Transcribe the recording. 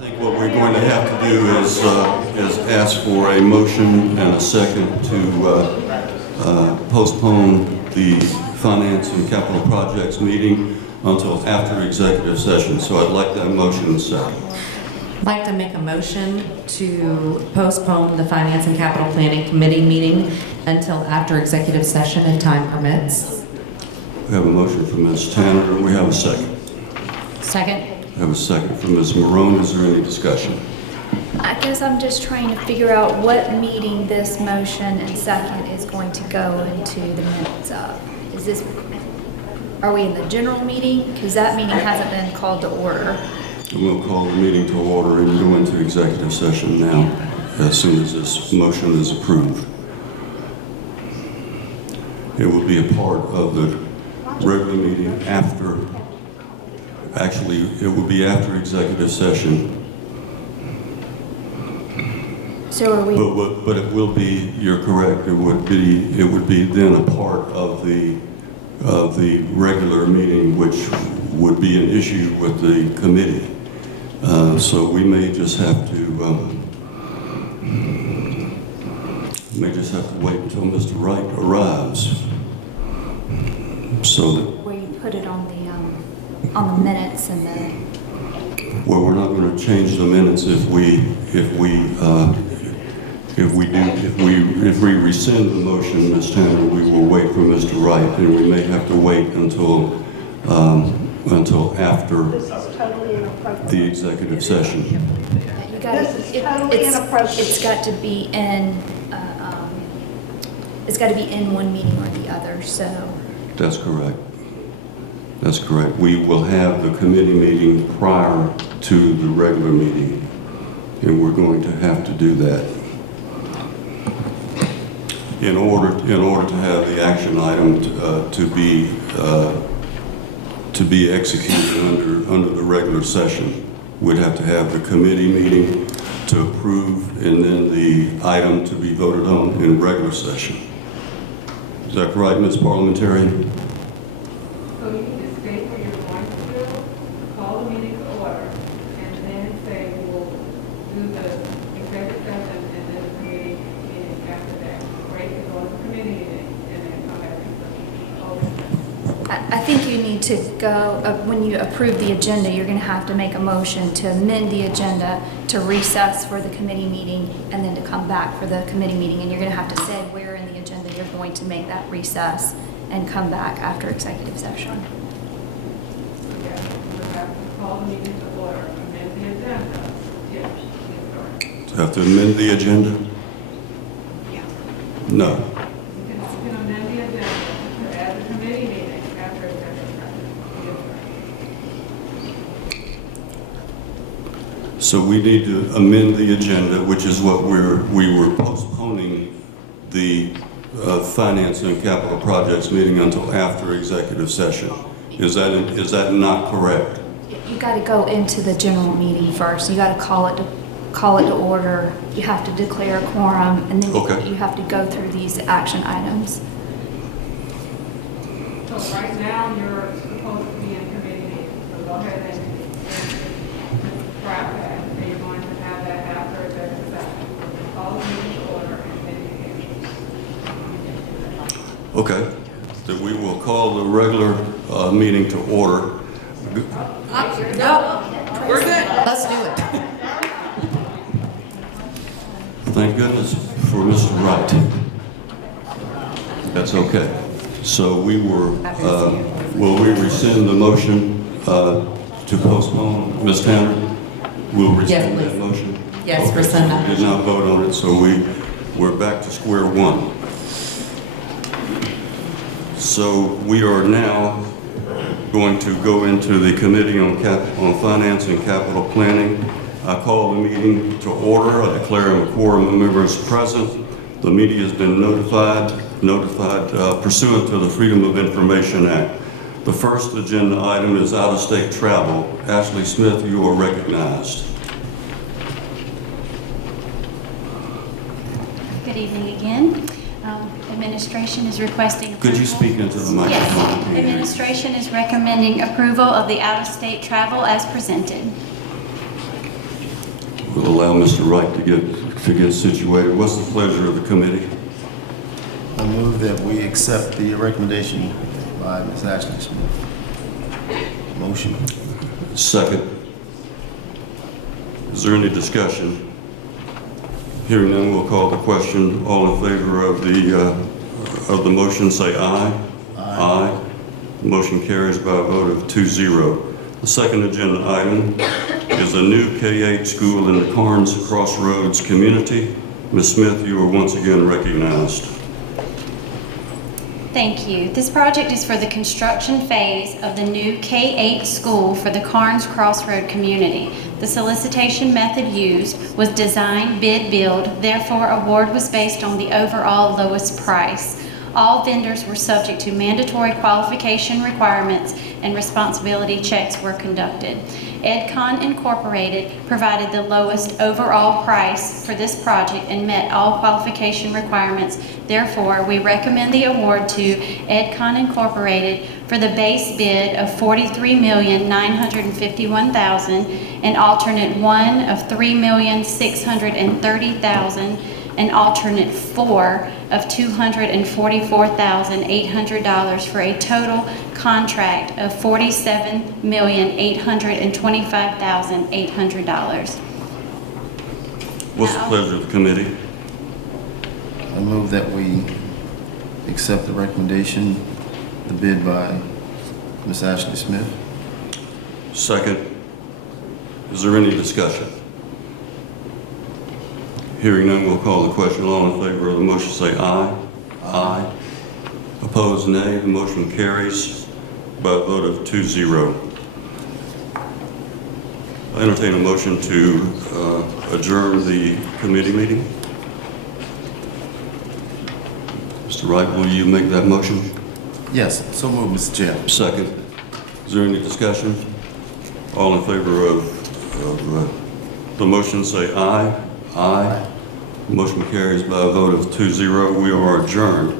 I think what we're going to have to do is ask for a motion and a second to postpone the Finance and Capital Projects meeting until after executive session. So I'd like that motion and second. I'd like to make a motion to postpone the Finance and Capital Planning Committee meeting until after executive session and time permits. We have a motion from Ms. Tanner, and we have a second. Second. We have a second from Ms. Marone. Is there any discussion? I guess I'm just trying to figure out what meeting this motion and second is going to go into the minutes of. Is this, are we in the general meeting? Because that meeting hasn't been called to order. We'll call the meeting to order and go into executive session now, as soon as this motion is approved. It will be a part of the regular meeting after, actually, it will be after executive session. So are we? But it will be, you're correct, it would be then a part of the regular meeting, which would be an issue with the committee. So we may just have to wait until Mr. Wright arrives. So that, Where you put it on the minutes and the. well, we're not going to change the minutes if we rescind the motion, Ms. Tanner. We will wait for Mr. Wright, and we may have to wait until after the executive session. You got it's got to be in. It's got to be in one meeting or the other. So. That's correct. That's correct. We will have the committee meeting prior to the regular meeting, and we're going to have to do that in order to have the action item to be executed under the regular session. We'd have to have the committee meeting to approve, and then the item to be voted on in regular session. Is that right, Ms. Parliamentarian? So you need to state what you're going to do, call the meeting to order, and then say we'll do the executive session and then the committee meeting after that. Right, to go to the committee meeting and then come back and I think you need to go, when you approve the agenda, you're going to have to make a motion to amend the agenda to recess for the committee meeting and then to come back for the committee meeting. And you're going to have to say where in the agenda you're going to make that recess and come back after executive session. yeah, we'll have to call the meeting to order, amend the agenda. Yes, yes, Have to amend the agenda? Yeah. No. You can amend the agenda to add the committee meeting after executive session. Yes, So we need to amend the agenda, which is what we were postponing the Finance and Capital Projects meeting until after executive session. Is that not correct? You got to go into the general meeting first. You got to call it to order. You have to declare a quorum, and then Okay. you have to go through these action items. So right now, you're supposed to be in committee meeting, so go ahead and describe that, and you're going to have that after executive session. Call the meeting to order, and then you can. Okay. Then we will call the regular meeting to order. No, we're good. Let's do it. Thank goodness for Mr. Wright. That's okay. So we will we rescind the motion to postpone? Ms. Tanner, we'll rescind Yes, that please. motion? Yes, Okay, rescind so that we did not vote on it, so we're back to square one. So we are now going to go into the Committee on Finance and Capital Planning. I call the meeting to order. I declare a quorum of members present. The media has been notified pursuant to the Freedom of Information Act. The first agenda item is out-of-state travel. Ashley Smith, you are recognized. Good evening again. Administration is requesting approval. Could you speak into the microphone? Yes. Administration is recommending approval of the out-of-state travel as presented. We'll allow Mr. Wright to get situated. What's the pleasure of the committee? I move that we accept the recommendation by Ms. Ashley Smith. Motion. Second. Is there any discussion? Hearing none, we'll call the question. All in favor of the motion, say aye. Aye. The motion carries by a vote of 2-0. The second agenda item is a new K-8 school in the Carnes Crossroads community. Ms. Smith, you are once again recognized. Thank you. This project is for the construction phase of the new K-8 school for the Carnes Crossroad community. The solicitation method used was design, bid, build, therefore award was based on the overall lowest price. All vendors were subject to mandatory qualification requirements and responsibility checks were conducted. EdCon Incorporated provided the lowest overall price for this project and met all qualification requirements. Therefore, we recommend the award to EdCon Incorporated for the base bid of $43,951,000 and alternate 1 of $3,630,000 and alternate 4 of $244,800 for a total contract of $47,825,800. What's the pleasure of the committee? I move that we accept the recommendation, the bid by Ms. Ashley Smith. Second. Is there any discussion? Hearing none, we'll call the question. All in favor of the motion, say aye. Aye. Opposed, nay. The motion carries by a vote of 2-0. I entertain a motion to adjourn the committee meeting. Mr. Wright, will you make that motion? Yes, so moved, Mr. Chair. Second. Is there any discussion? All in favor of the motion, say aye. Aye. Motion carries by a vote of 2-0. We are adjourned.